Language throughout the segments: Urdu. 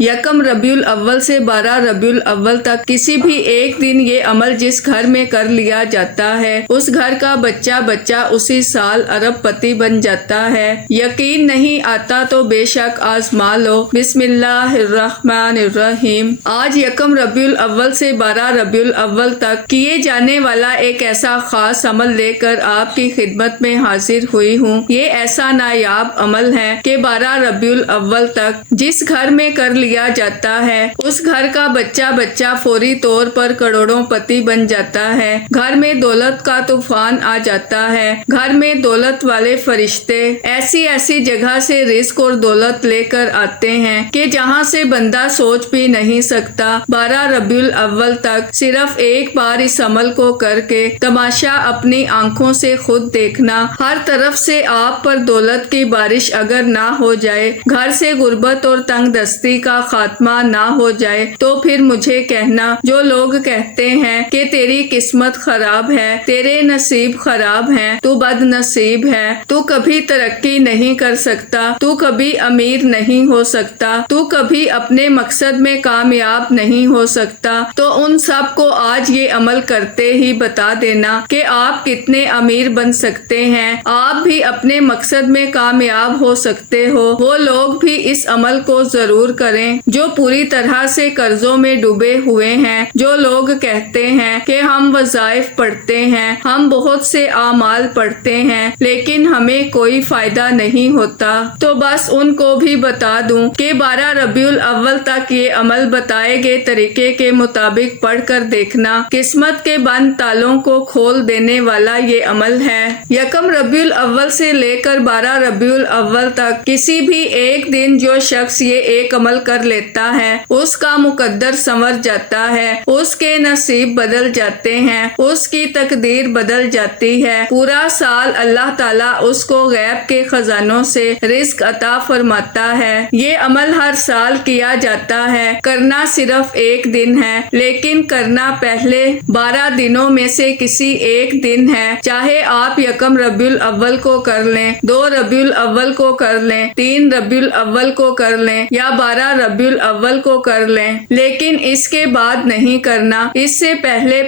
یکم ربیع الاول سے 12 ربیع الاول تک کسی بھی ایک دن یہ عمل جس گھر میں کر لیا جاتا ہے اس گھر کا بچہ اسی سال ارب پتی بن جاتا ہے۔ یقین نہیں آتا تو بے شک آزما لو۔ بسم اللہ الرحمن الرحیم۔ آج یکم ربیع الاول سے 12 ربیع الاول تک کیے جانے والا ایک ایسا خاص عمل لے کر آپ کی خدمت میں حاضر ہوئی ہوں۔ یہ ایسا نایاب عمل ہے کہ 12 ربیع الاول تک جس گھر میں کر لیا جاتا ہے اس گھر کا بچہ فوری طور پر کروڑوں پتی بن جاتا ہے۔ گھر میں دولت کا طوفان آ جاتا ہے۔ گھر میں دولت والے فرشتے ایسی جگہ سے رزق اور دولت لے کر آتے ہیں کہ جہاں سے بندہ سوچ بھی نہیں سکتا۔ 12 ربیع الاول تک صرف ایک بار اس عمل کو کر کے تماشا اپنی آنکھوں سے خود دیکھنا، ہر طرف سے آپ پر دولت کی بارش اگر نہ ہو جائے، گھر سے غربت اور تنگ دستی کا خاتمہ نہ ہو جائے تو پھر مجھے کہنا۔ جو لوگ کہتے ہیں کہ تیری قسمت خراب ہے، تیرے نصیب خراب ہیں، تو بد نصیب ہے، تو کبھی ترقی نہیں کر سکتا، تو کبھی امیر نہیں ہو سکتا، تو کبھی اپنے مقصد میں کامیاب نہیں ہو سکتا، تو ان سب کو آج یہ عمل کرتے ہی بتا دینا کہ آپ کتنے امیر بن سکتے ہیں، آپ بھی اپنے مقصد میں کامیاب ہو سکتے ہو۔ وہ لوگ بھی اس عمل کو ضرور کریں جو پوری طرح سے قرضوں میں ڈوبے ہوئے ہیں۔ جو لوگ کہتے ہیں کہ ہم وظائف پڑھتے ہیں، ہم بہت سے اعمال پڑھتے ہیں لیکن ہمیں کوئی فائدہ نہیں ہوتا، تو بس ان کو بھی بتا دوں کہ 12 ربیع الاول تک یہ عمل بتائے گئے طریقے کے مطابق پڑھ کر دیکھنا۔ قسمت کے بند تالوں کو کھول دینے والا یہ عمل ہے۔ یکم ربیع الاول سے لے کر 12 ربیع الاول تک کسی بھی ایک دن جو شخص یہ ایک عمل کر لیتا ہے اس کا مقدر سنور جاتا ہے، اس کے نصیب بدل جاتے ہیں، اس کی تقدیر بدل جاتی ہے۔ پورا سال اللہ تعالیٰ اس کو غیب کے خزانوں سے رزق عطا فرماتا ہے۔ یہ عمل ہر سال کیا جاتا ہے، کرنا صرف ایک دن ہے، لیکن کرنا پہلے 12 دنوں میں سے کسی ایک دن ہے۔ چاہے آپ یکم ربیع الاول کو کر لیں، 2 ربیع الاول کو کر لیں، 3 ربیع الاول کو کر لیں یا 12 ربیع الاول کو کر لیں، لیکن اس کے بعد نہیں کرنا۔ اس سے پہلے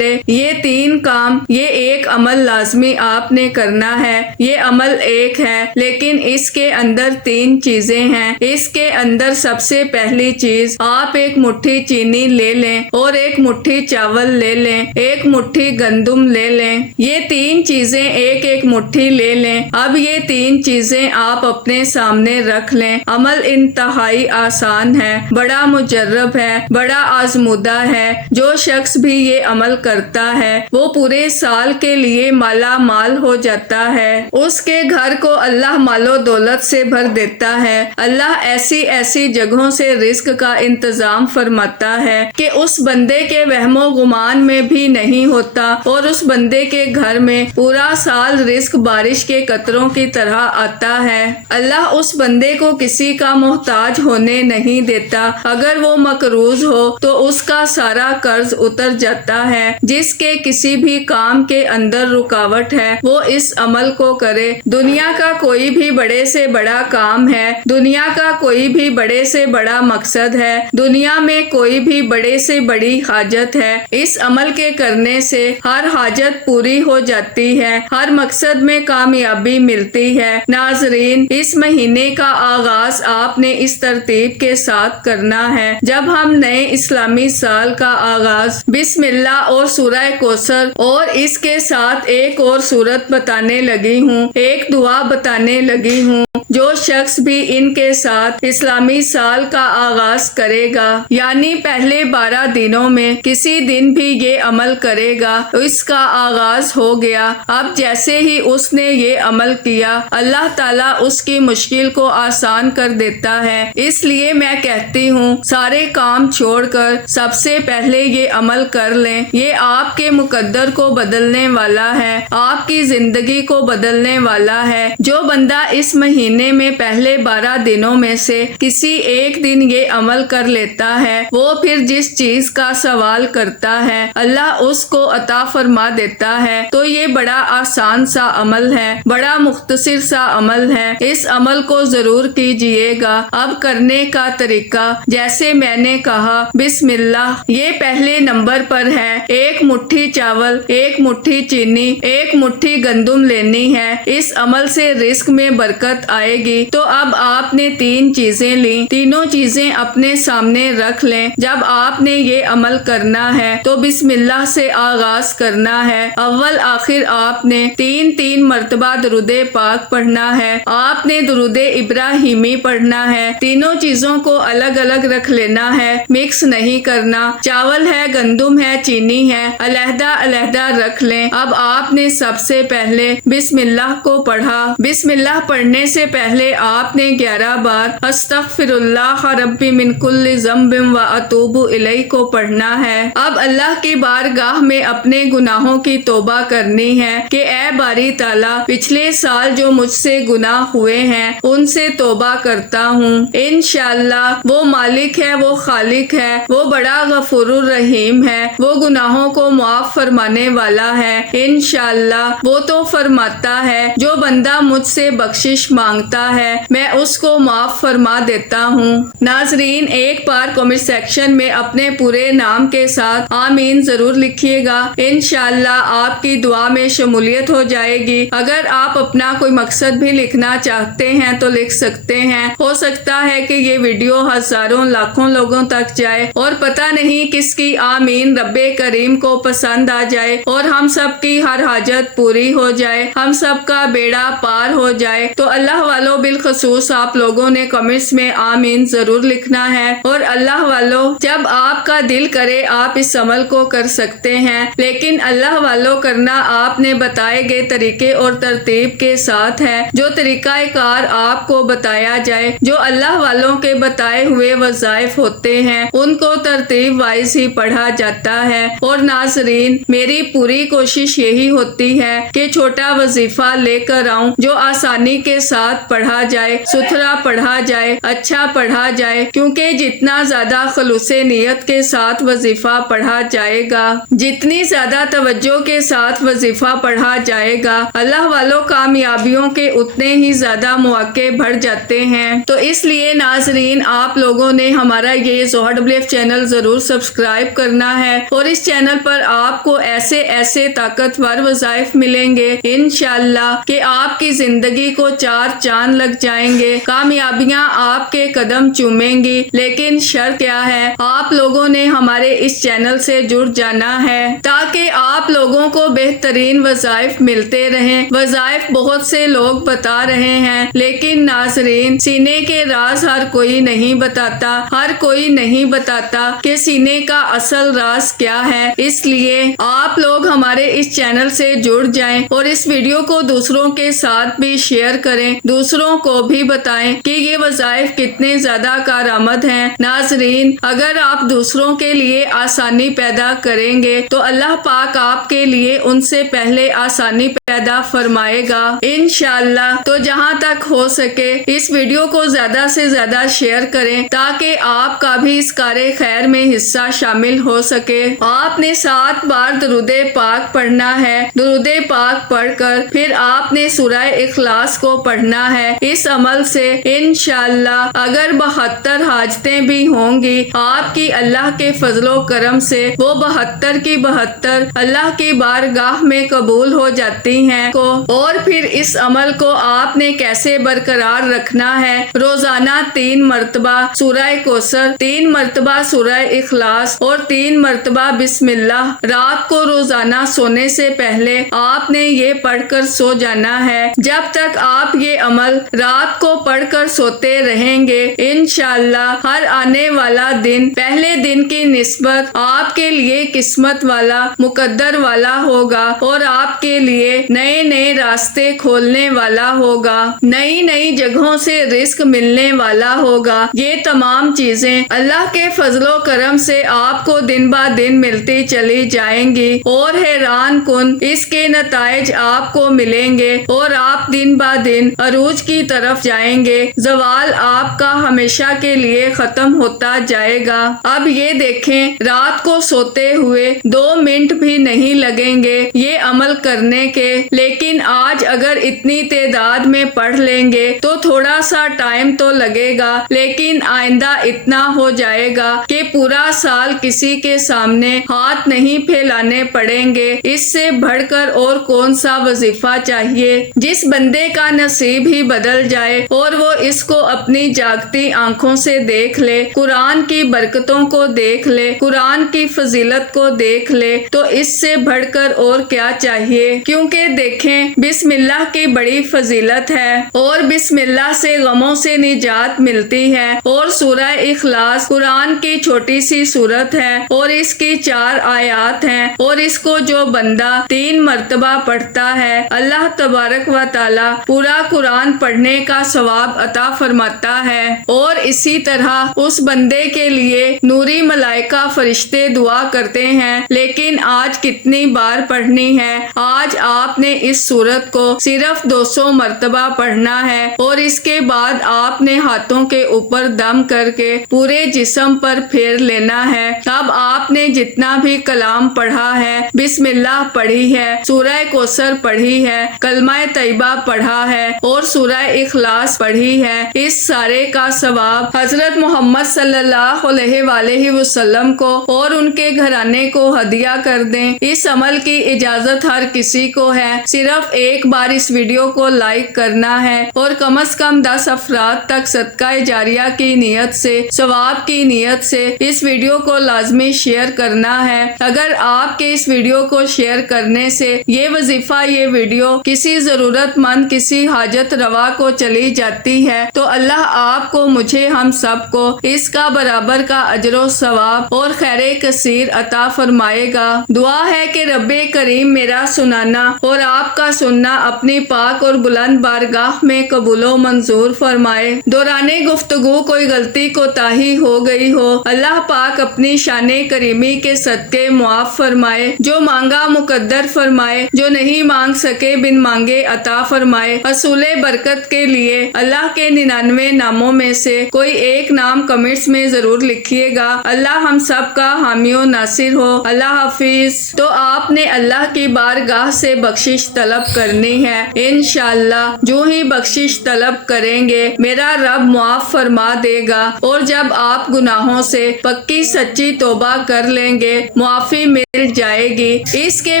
یہ 3 کام، یہ ایک عمل لازمی آپ نے کرنا ہے۔ یہ عمل ایک ہے لیکن اس کے اندر 3 چیزیں ہیں۔ اس کے اندر سب سے پہلی چیز، آپ ایک مٹھی چینی لے لیں اور ایک مٹھی چاول لے لیں، ایک مٹھی گندم لے لیں۔ یہ 3 چیزیں ایک مٹھی لے لیں۔ اب یہ 3 چیزیں آپ اپنے سامنے رکھ لیں۔ عمل انتہائی آسان ہے، بڑا مجرب ہے، بڑا آزمودہ ہے۔ جو شخص بھی یہ عمل کرتا ہے وہ پورے سال کے لیے مالا مال ہو جاتا ہے۔ اس کے گھر کو اللہ مال و دولت سے بھر دیتا ہے۔ اللہ ایسی جگہوں سے رزق کا انتظام فرماتا ہے کہ اس بندے کے وہم و گمان میں بھی نہیں ہوتا، اور اس بندے کے گھر میں پورا سال رزق بارش کے قطروں کی طرح آتا ہے۔ اللہ اس بندے کو کسی کا محتاج ہونے نہیں دیتا۔ اگر وہ مقروض ہو تو اس کا سارا قرض اتر جاتا ہے۔ جس کے کسی بھی کام کے اندر رکاوٹ ہے وہ اس عمل کو کرے۔ دنیا کا کوئی بھی بڑے سے بڑا کام ہے، دنیا کا کوئی بھی بڑے سے بڑا مقصد ہے، دنیا میں کوئی بھی بڑے سے بڑی حاجت ہے، اس عمل کے کرنے سے ہر حاجت پوری ہو جاتی ہے، ہر مقصد میں کامیابی ملتی ہے۔ ناظرین، اس مہینے کا آغاز آپ نے اس ترتیب کے ساتھ کرنا ہے۔ جب ہم نئے اسلامی سال کا آغاز بسم اللہ اور سورہ کوثر اور اس کے ساتھ ایک اور سورت بتانے لگی ہوں، ایک دعا بتانے لگی ہوں، جو شخص بھی ان کے ساتھ اسلامی سال کا آغاز کرے گا، یعنی پہلے 12 دنوں میں کسی دن بھی یہ عمل کرے گا، اس کا آغاز ہو گیا۔ اب جیسے ہی اس نے یہ عمل کیا، اللہ تعالیٰ اس کی مشکل کو آسان کر دیتا ہے۔ اس لیے میں کہتی ہوں، سارے کام چھوڑ کر سب سے پہلے یہ عمل کر لیں۔ یہ آپ کے مقدر کو بدلنے والا ہے، آپ کی زندگی کو بدلنے والا ہے۔ جو بندہ اس مہینے میں پہلے 12 دنوں میں سے کسی ایک دن یہ عمل کر لیتا ہے، وہ پھر جس چیز کا سوال کرتا ہے اللہ اس کو عطا فرما دیتا ہے۔ تو یہ بڑا آسان سا عمل ہے، بڑا مختصر سا عمل ہے۔ اس عمل کو ضرور کیجئے گا۔ اب کرنے کا طریقہ جیسے میں نے کہا بسم اللہ، یہ پہلے نمبر پر ہے۔ 1 مٹھی چاول، 1 مٹھی چینی، 1 مٹھی گندم لینی ہے۔ اس عمل سے رزق میں برکت آئے گی۔ تو اب آپ نے 3 چیزیں لیں، تینوں چیزیں اپنے سامنے رکھ لیں۔ جب آپ نے یہ عمل کرنا ہے تو بسم اللہ سے آغاز کرنا ہے۔ اول آخر آپ نے 3 مرتبہ درود پاک پڑھنا ہے۔ آپ نے درود ابراہیمی پڑھنا ہے۔ تینوں چیزوں کو الگ الگ رکھ لینا ہے، مکس نہیں کرنا۔ چاول ہے، گندم ہے، چینی ہے، علیحدہ علیحدہ رکھ لیں۔ اب آپ نے سب سے پہلے بسم اللہ کو پڑھا۔ بسم اللہ پڑھنے سے پہلے آپ نے 11 بار استغفر اللہ ربی من کل ذنب و اتوب الیہ کو پڑھنا ہے۔ اب اللہ کی بارگاہ میں اپنے گناہوں کی توبہ کرنی ہے کہ اے باری تعالیٰ، پچھلے سال جو مجھ سے گناہ ہوئے ہیں ان سے توبہ کرتا ہوں۔ انشاءاللہ وہ مالک ہے، وہ خالق ہے، وہ بڑا غفور الرحیم ہے، وہ گناہوں کو معاف فرمانے والا ہے۔ انشاءاللہ وہ تو فرماتا ہے جو بندہ مجھ سے بخشش مانگتا ہے میں اس کو معاف فرما دیتا ہوں۔ ناظرین، ایک بار کمنٹ سیکشن میں اپنے پورے نام کے ساتھ آمین ضرور لکھیے گا۔ انشاءاللہ آپ کی دعا میں شمولیت ہو جائے گی۔ اگر آپ اپنا کوئی مقصد بھی لکھنا چاہتے ہیں تو لکھ سکتے ہیں۔ ہو سکتا ہے کہ یہ ویڈیو ہزاروں لاکھوں لوگوں تک جائے اور پتہ نہیں کس کی آمین رب کریم کو پسند آ جائے اور ہم سب کی ہر حاجت پوری ہو جائے، ہم سب کا بیڑا پار ہو جائے۔ تو اللہ والوں، بالخصوص آپ لوگوں نے کمنٹس میں آمین ضرور لکھنا ہے۔ اور اللہ والوں، جب آپ کا دل کرے آپ اس عمل کو کر سکتے ہیں، لیکن اللہ والوں کرنا آپ نے بتائے گئے طریقے اور ترتیب کے ساتھ ہے۔ جو طریقہ کار آپ کو بتایا جائے، جو اللہ والوں کے بتائے ہوئے وظائف ہوتے ہیں ان کو ترتیب وائز ہی پڑھا جاتا ہے۔ اور ناظرین، میری پوری کوشش یہی ہوتی ہے کہ چھوٹا وظیفہ لے کر آؤں جو آسانی کے ساتھ پڑھا جائے، ستھرا پڑھا جائے، اچھا پڑھا جائے، کیونکہ جتنا زیادہ خلوص نیت کے ساتھ وظیفہ پڑھا جائے گا، جتنی زیادہ توجہ کے ساتھ وظیفہ پڑھا جائے گا، اللہ والوں کامیابیوں کے اتنے ہی زیادہ مواقع بڑھ جاتے ہیں۔ تو اس لیے ناظرین، آپ لوگوں نے ہمارا یہ ZoHerWF چینل ضرور سبسکرائب کرنا ہے اور اس چینل پر آپ کو ایسے طاقتور وظائف ملیں گے انشاءاللہ کہ آپ کی زندگی کو 4 چاند لگ جائیں گے، کامیابیاں آپ کے قدم چومیں گی۔ لیکن شرط کیا ہے؟ آپ لوگوں نے ہمارے اس چینل سے جڑ جانا ہے تاکہ آپ لوگوں کو بہترین وظائف ملتے رہیں۔ وظائف بہت سے لوگ بتا رہے ہیں، لیکن ناظرین، سینے کے راز ہر کوئی نہیں بتاتا، ہر کوئی نہیں بتاتا کہ سینے کا اصل راز کیا ہے۔ اس لیے آپ لوگ ہمارے اس چینل سے جڑ جائیں اور اس ویڈیو کو دوسروں کے ساتھ بھی شیئر کریں، دوسروں کو بھی بتائیں کہ یہ وظائف کتنے زیادہ کارآمد ہیں۔ ناظرین، اگر آپ دوسروں کے لیے آسانی پیدا کریں گے تو اللہ پاک آپ کے لیے ان سے پہلے آسانی پیدا فرمائے گا انشاءاللہ۔ تو جہاں تک ہو سکے اس ویڈیو کو زیادہ سے زیادہ شیئر کریں تاکہ آپ کا بھی اس کار خیر میں حصہ شامل ہو سکے۔ آپ نے 7 بار درود پاک پڑھنا ہے۔ درود پاک پڑھ کر پھر آپ نے سورہ اخلاص کو پڑھنا ہے۔ اس عمل سے انشاءاللہ اگر 72 حاجتیں بھی ہوں گی، آپ کی اللہ کے فضل و کرم سے وہ 72 کی 72 اللہ کی بارگاہ میں قبول ہو جاتی ہیں۔ اور پھر اس عمل کو آپ نے کیسے برقرار رکھنا ہے؟ روزانہ 3 مرتبہ سورہ کوثر، 3 مرتبہ سورہ اخلاص اور 3 مرتبہ بسم اللہ۔ رات کو روزانہ سونے سے پہلے آپ نے یہ پڑھ کر سو جانا ہے۔ جب تک آپ یہ عمل رات کو پڑھ کر سوتے رہیں گے، انشاءاللہ ہر آنے والا دن پہلے دن کی نسبت آپ کے لیے قسمت والا، مقدر والا ہوگا اور آپ کے لیے نئے راستے کھولنے والا ہوگا، نئی جگہوں سے رزق ملنے والا ہوگا۔ یہ تمام چیزیں اللہ کے فضل و کرم سے آپ کو دن با دن ملتی چلی جائیں گی اور حیران کن اس کے نتائج آپ کو ملیں گے اور آپ دن با دن عروج کی طرف جائیں گے۔ زوال آپ کا ہمیشہ کے لیے ختم ہوتا جائے گا۔ اب یہ دیکھیں، رات کو سوتے ہوئے 2 منٹ بھی نہیں لگیں گے یہ عمل کرنے کے، لیکن آج اگر اتنی تعداد میں پڑھ لیں گے تو تھوڑا سا ٹائم تو لگے گا، لیکن آئندہ اتنا ہو جائے گا کہ پورا سال کسی کے سامنے ہاتھ نہیں پھیلانے پڑیں گے۔ اس سے بڑھ کر اور کون سا وظیفہ چاہیے؟ جس بندے کا نصیب ہی بدل جائے اور وہ اس کو اپنی جاگتی آنکھوں سے دیکھ لے، قرآن کی برکتوں کو دیکھ لے، قرآن کی فضیلت کو دیکھ لے، تو اس سے بڑھ کر اور کیا چاہیے؟ کیونکہ دیکھیں، بسم اللہ کی بڑی فضیلت ہے اور بسم اللہ سے غموں سے نجات ملتی ہے، اور سورہ اخلاص قرآن کی چھوٹی سی سورت ہے اور اس کی 4 آیات ہیں، اور اس کو جو بندہ 3 مرتبہ پڑھتا ہے، اللہ تبارک و تعالی پورا قرآن پڑھنے کا ثواب عطا فرماتا ہے۔ اور اسی طرح اس بندے کے لیے نوری ملائکہ فرشتے دعا کرتے ہیں۔ لیکن آج کتنی بار پڑھنی ہے؟ آج آپ نے اس سورت کو صرف 200 مرتبہ پڑھنا ہے، اور اس کے بعد آپ نے ہاتھوں کے اوپر دم کر کے پورے جسم پر پھیر لینا ہے۔ اب آپ نے جتنا بھی کلام پڑھا ہے، بسم اللہ پڑھی ہے، سورہ کوثر پڑھی ہے، کلمہ طیبہ پڑھا ہے اور سورہ اخلاص پڑھی ہے، اس سارے کا ثواب حضرت محمد صلی اللہ علیہ وآلہ وسلم کو اور ان کے گھرانے کو ہدیہ کر دیں۔ اس عمل کی اجازت ہر کسی کو ہے، صرف ایک بار اس ویڈیو کو لائک کرنا ہے اور کم از کم 10 افراد تک صدقہ جاریہ کی نیت سے، ثواب کی نیت سے اس ویڈیو کو لازمی شیئر کرنا ہے۔ اگر آپ کے اس ویڈیو کو شیئر کرنے سے یہ وظیفہ، یہ ویڈیو کسی ضرورت مند، کسی حاجت روا کو چلی جاتی ہے، تو اللہ آپ کو، مجھے، ہم سب کو اس کا برابر کا اجر و ثواب اور خیر کثیر عطا فرمائے گا۔ دعا ہے کہ رب کریم میرا سنانا اور آپ کا سننا اپنی پاک اور بلند بارگاہ میں قبول و منظور فرمائے۔ دوران گفتگو کوئی غلطی کوتاہی ہو گئی ہو، اللہ پاک اپنی شان کریمی کے صدقے معاف فرمائے۔ جو مانگا مقدر فرمائے، جو نہیں مانگ سکے بن مانگے عطا فرمائے۔ اصول برکت کے لیے اللہ کے 99 ناموں میں سے کوئی ایک نام کمنٹس میں ضرور لکھیے گا۔ اللہ ہم سب کا حامی و ناصر ہو۔ اللہ حافظ۔ تو آپ نے اللہ کی بارگاہ سے بخشش طلب کرنی ہے۔ انشاءاللہ جو ہی بخشش طلب کریں گے، میرا رب معاف فرما دے گا، اور جب آپ گناہوں سے پکی سچی توبہ کر لیں گے، معافی مل جائے گی۔ اس کے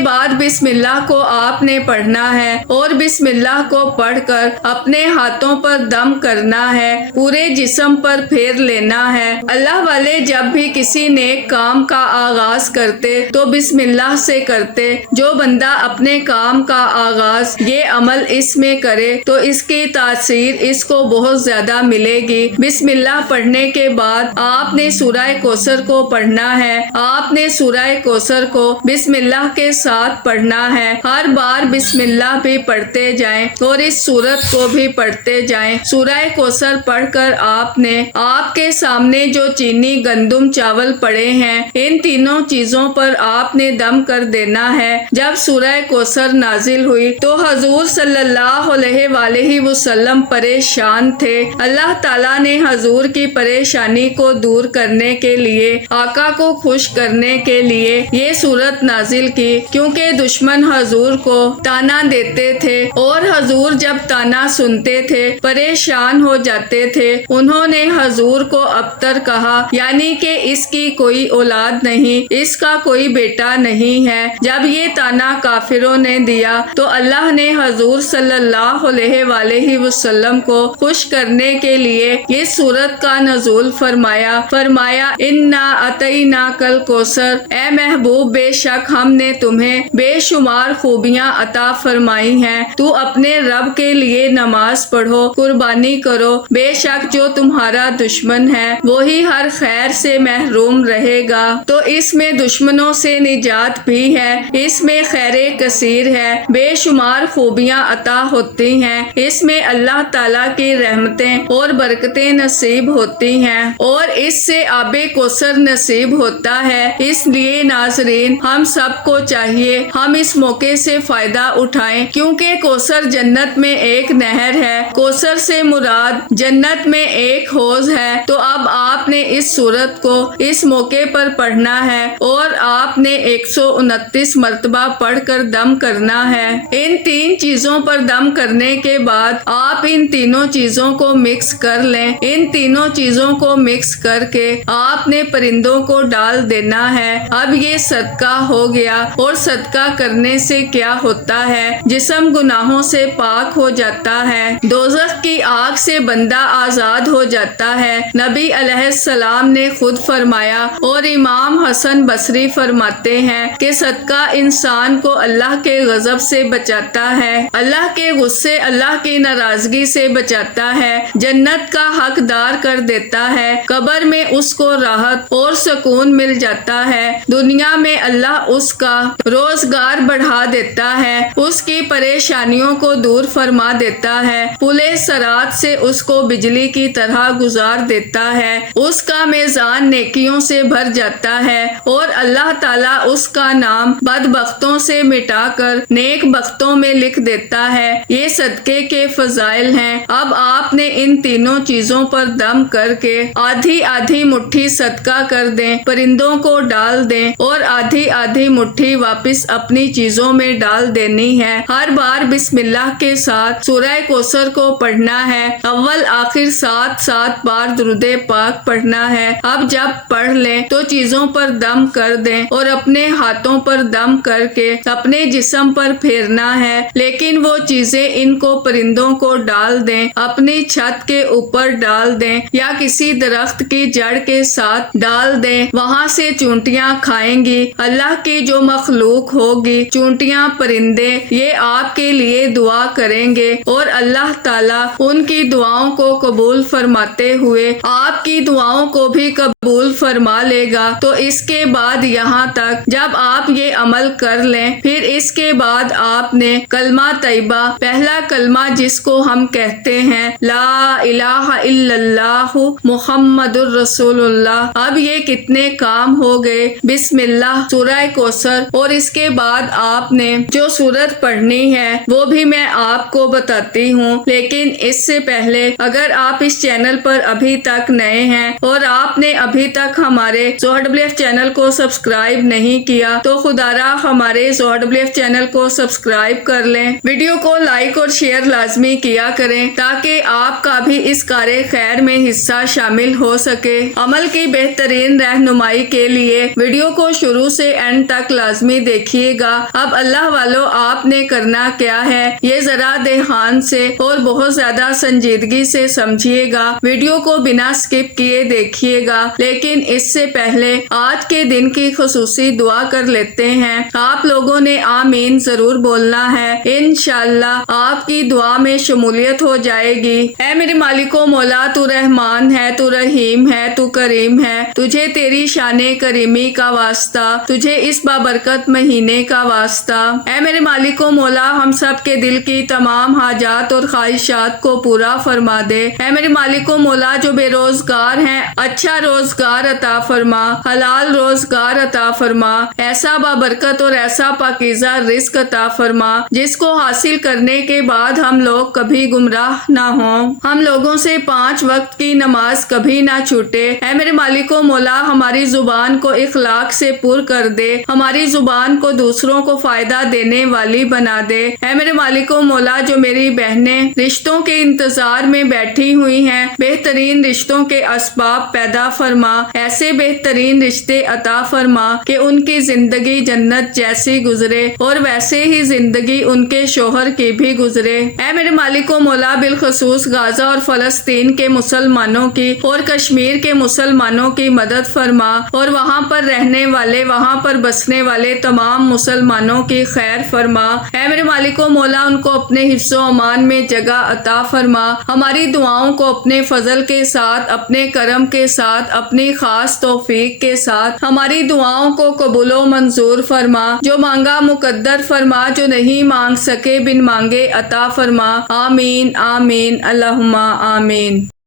بعد بسم اللہ کو آپ نے پڑھنا ہے اور بسم اللہ کو پڑھ کر اپنے ہاتھوں پر دم کرنا ہے، پورے جسم پر پھیر لینا ہے۔ اللہ والے جب بھی کسی نیک کام کا آغاز کرتے تو بسم اللہ سے کرتے۔ جو بندہ اپنے کام کا آغاز یہ عمل اس میں کرے تو اس کی تاثیر اس کو بہت زیادہ ملے گی۔ بسم اللہ پڑھنے کے بعد آپ نے سورہ کوثر کو پڑھنا ہے۔ آپ نے سورہ کوثر کو بسم اللہ کے ساتھ پڑھنا ہے۔ ہر بار بسم اللہ بھی پڑھتے جائیں اور اس سورت کو بھی پڑھتے جائیں۔ سورہ کوثر پڑھ کر آپ نے آپ کے سامنے جو چینی، گندم، چاول پڑے ہیں، ان تینوں چیزوں پر آپ نے دم کر دینا ہے۔ جب سورہ کوثر نازل ہوئی تو حضور صلی اللہ علیہ وآلہ وسلم پریشان تھے۔ اللہ تعالیٰ نے حضور کی پریشانی کو دور کرنے کے لیے، آقا کو خوش کرنے کے لیے یہ سورت نازل کی، کیونکہ دشمن حضور کو تانا دیتے تھے اور حضور جب تانا سنتے تھے پریشان ہو جاتے تھے۔ انہوں نے حضور کو ابتر کہا، یعنی کہ اس کی کوئی اولاد نہیں، اس کا کوئی بیٹا نہیں ہے۔ جب یہ تانا کافروں نے دیا تو اللہ نے حضور صلی اللہ علیہ وآلہ وسلم کو خوش کرنے کے لیے یہ سورت کا نزول فرمایا انا اعطیناک الکوثر، اے محبوب بے شک ہم نے تمہیں بے شمار خوبیاں عطا فرمائی ہیں، تو اپنے رب کے لیے نماز پڑھو، قربانی کرو، بے شک جو تمہارا دشمن ہے وہی ہر خیر سے محروم رہے گا۔ تو اس میں دشمنوں سے نجات بھی ہے، اس میں خیر کثیر ہے، بے شمار خوبیاں عطا ہوتی ہیں، اس میں اللہ تعالیٰ کی رحمتیں اور برکتیں نصیب ہوتی ہیں اور اس سے آب کوثر نصیب ہوتا ہے۔ اس لیے ناظرین ہم سب کو چاہیے ہم اس موقع سے فائدہ اٹھائیں، کیونکہ کوثر جنت میں ایک نہر ہے، کوثر سے مراد جنت میں ایک حوض ہے۔ تو اب آپ نے اس سورت کو اس موقع پر پڑھنا ہے اور آپ نے 129 مرتبہ پڑھ کر دم کرنا ہے۔ ان 3 چیزوں پر دم کرنے کے بعد آپ ان تینوں چیزوں کو مکس کر لیں ان تینوں چیزوں کو مکس کر کے آپ نے پرندوں کو ڈال دینا ہے۔ اب یہ صدقہ ہو گیا، اور صدقہ کرنے سے کیا ہوتا ہے؟ جسم گناہوں سے پاک ہو جاتا ہے، دوزخ کی آگ سے بندہ آزاد ہو جاتا ہے۔ نبی علیہ السلام نے خود فرمایا، اور امام حسن بصری فرماتے ہیں کہ صدقہ انسان کو اللہ کے غضب سے بچاتا ہے، اللہ کے غصے، اللہ کی ناراضگی سے بچاتا ہے، جنت کا حقدار کر دیتا ہے، قبر میں اس کو راحت اور سکون مل جاتا ہے، دنیا میں اللہ اس کا روزگار بڑھا دیتا ہے، اس کی پریشانیوں کو دور فرما دیتا ہے، پلے صراط سے اس کو بجلی کی طرح گزار دیتا ہے، اس کا میزان نیکیوں سے بھر جاتا ہے، اور اللہ تعالیٰ اس کا نام بدبختوں سے مٹا کر نیک بختوں میں لکھ دیتا ہے۔ یہ صدقے کے فضائل ہیں۔ اب آپ نے ان تینوں چیزوں پر دم کر کے آدھی آدھی مٹھی صدقہ کر دیں، پرندوں کو ڈال دیں، اور آدھی آدھی مٹھی واپس اپنی چیزوں میں ڈال دینی ہے۔ ہر بار بسم اللہ کے ساتھ سورہ کوثر کو پڑھنا ہے، اول آخر 7 بار درود پاک پڑھنا ہے۔ اب جب پڑھ لیں تو چیزوں پر دم کر دیں، اور اپنے ہاتھوں پر دم کر کے اپنے جسم پر پھیرنا ہے، لیکن وہ چیزیں ان کو پرندوں کو ڈال دیں، اپنی چھت کے اوپر ڈال دیں، یا کسی درخت کی جڑ کے ساتھ ڈال دیں، وہاں سے چونٹیاں کھائیں گی۔ اللہ کی جو مخلوق ہوگی، چونٹیاں، پرندے، یہ آپ کے لیے دعا کریں گے، اور اللہ تعالیٰ ان کی دعاؤں کو قبول فرماتے ہوئے آپ کی دعاؤں کو بھی قبول فرما لے گا۔ تو اس کے بعد یہاں تک جب آپ یہ عمل کر لیں، پھر اس کے بعد آپ نے کلمہ طیبہ، پہلا کلمہ جس کو ہم کہتے ہیں لا الہ الا اللہ محمد الرسول اللہ۔ اب یہ کتنے کام ہو گئے، بسم اللہ، سورہ کوثر، اور اس کے بعد آپ نے جو سورت پڑھنی ہے وہ بھی میں آپ کو بتاتی ہوں، لیکن اس سے پہلے اگر آپ اس چینل پر ابھی تک نئے ہیں اور آپ نے ابھی تک ہمارے ZoHerWF چینل کو سبسکرائب نہیں کیا تو خدا را ہمارے ZoHerWF چینل کو سبسکرائب کر لیں، ویڈیو کو لائک اور شیئر لازمی کیا کریں تاکہ آپ کا بھی اس کار خیر میں حصہ شامل ہو سکے۔ عمل کی بہترین رہنمائی کے لیے ویڈیو کو شروع سے اینڈ تک لازمی دیکھیے گا۔ اب اللہ والو، آپ نے کرنا کیا ہے، یہ ذرا دھیان سے اور بہت زیادہ سنجیدگی سے سمجھیے گا، ویڈیو کو بنا سکپ کیے دیکھیے گا، لیکن اس سے پہلے آج کے دن کی خصوصی دعا کر لیتے ہیں۔ آپ لوگوں نے آمین ضرور بولنا ہے، انشاءاللہ آپ کی دعا میں شمولیت ہو جائے گی۔ اے میرے مالک و مولا، تو رحمان ہے، تو رحیم ہے، تو کریم ہے، تجھے تیری شان کریمی کا واسطہ، تجھے اس بابرکت مہینے کا واسطہ۔ اے میرے مالک و مولا، ہم سب کے دل کی تمام حاجات اور خواہشات کو پورا فرما دے۔ اے میرے مالک و مولا، جو بے روزگار ہیں، اچھا روزگار عطا فرما، حلال روزگار عطا فرما، ایسا بابرکت اور ایسا پاکیزہ رزق عطا فرما جس کو حاصل کرنے کے بعد ہم لوگ کبھی گمراہ نہ ہوں، ہم لوگوں سے 5 وقت کی نماز کبھی نہ چھوٹے۔ اے میرے مالک و مولا، ہماری زبان کو اخلاق سے پر کر دے، ہماری زبان کو دوسروں کو فائدہ دینے والی بنا دے۔ اے میرے مالک و مولا، جو میری بہنیں رشتوں کے انتظار میں بیٹھی ہوئی ہیں، بہترین رشتوں کے اسباب پیدا فرما، ایسے بہترین رشتے عطا فرما کہ ان کی زندگی جنت جیسی گزرے اور ویسے ہی زندگی ان کے شوہر کی بھی گزرے۔ اے میرے مالک و مولا، بالخصوص غازہ اور فلسطین کے مسلمانوں کی اور کشمیر کے مسلمانوں کی مدد فرما، اور وہاں پر رہنے والے، وہاں پر بسنے والے تمام مسلمانوں کی خیر فرما۔ اے میرے مالک و مولا، ان کو اپنے حفظ و امان میں جگہ عطا فرما، ہماری دعاؤں کو اپنے فضل کے ساتھ، اپنے کرم کے ساتھ، اپنی خاص توفیق کے ساتھ ہماری دعاؤں کو قبول و منظور فرما، جو مانگا مقدر فرما، جو نہیں مانگ سکے بن مانگے عطا فرما۔ آمین آمین اللہم آمین۔